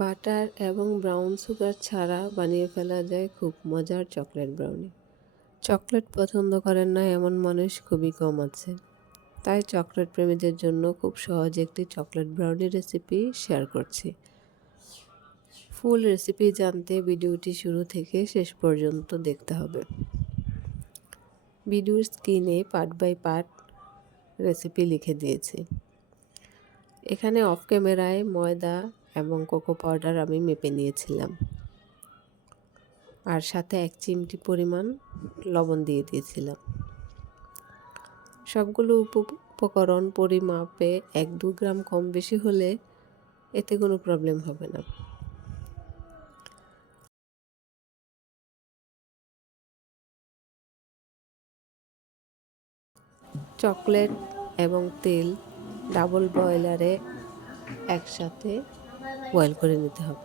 Butter এবং brown sugar ছাড়া বানিয়ে ফেলা যায় খুব মজার চকলেট ব্রাউনি। চকলেট পছন্দ করেন না এমন মানুষ খুবই কম আছে। তাই চকলেট প্রেমীদের জন্য খুব সহজে একটি চকলেট ব্রাউনি রেসিপি শেয়ার করছি। ফুল রেসিপি জানতে ভিডিওটি শুরু থেকে শেষ পর্যন্ত দেখতে হবে। ভিডিওর স্ক্রিনে পার্ট বাই পার্ট রেসিপি লিখে দিয়েছি। এখানে অফ ক্যামেরায় ময়দা এবং কোকো পাউডার আমি মেপে নিয়েছিলাম, আর সাথে 1 চিমটি পরিমাণ লবণ দিয়ে দিয়েছিলাম। সবগুলো উপকরণ পরিমাপে 1-2 গ্রাম কম বেশি হলে এতে কোনো প্রবলেম হবে না। চকলেট এবং তেল ডাবল বয়লারে একসাথে বয়েল করে নিতে হবে।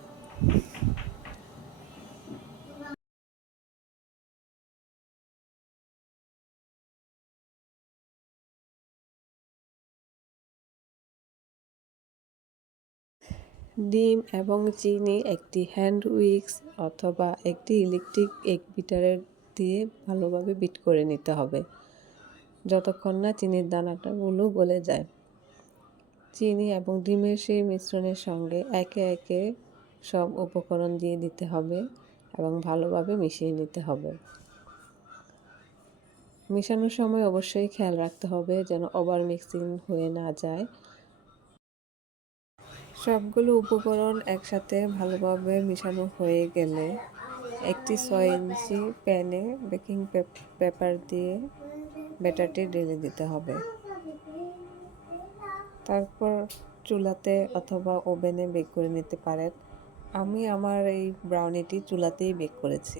ডিম এবং চিনি একটি হ্যান্ড উইক্স অথবা একটি ইলেকট্রিক এগ বিটারের দিয়ে ভালোভাবে বিট করে নিতে হবে যতক্ষণ না চিনির দানাগুলো গলে যায়। চিনি এবং ডিমের সেই মিশ্রণের সঙ্গে একে একে সব উপকরণ দিয়ে দিতে হবে এবং ভালোভাবে মিশিয়ে নিতে হবে। মেশানোর সময় অবশ্যই খেয়াল রাখতে হবে যেন ওভার মিক্সিং হয়ে না যায়। সবগুলো উপকরণ একসাথে ভালোভাবে মিশানো হয়ে গেলে একটি 6 ইঞ্চি প্যানে বেকিং পেপার দিয়ে ব্যাটারটি ঢেলে দিতে হবে। তারপর চুলাতে অথবা ওভেনে বেক করে নিতে পারেন। আমি আমার এই ব্রাউনিটি চুলাতেই বেক করেছি।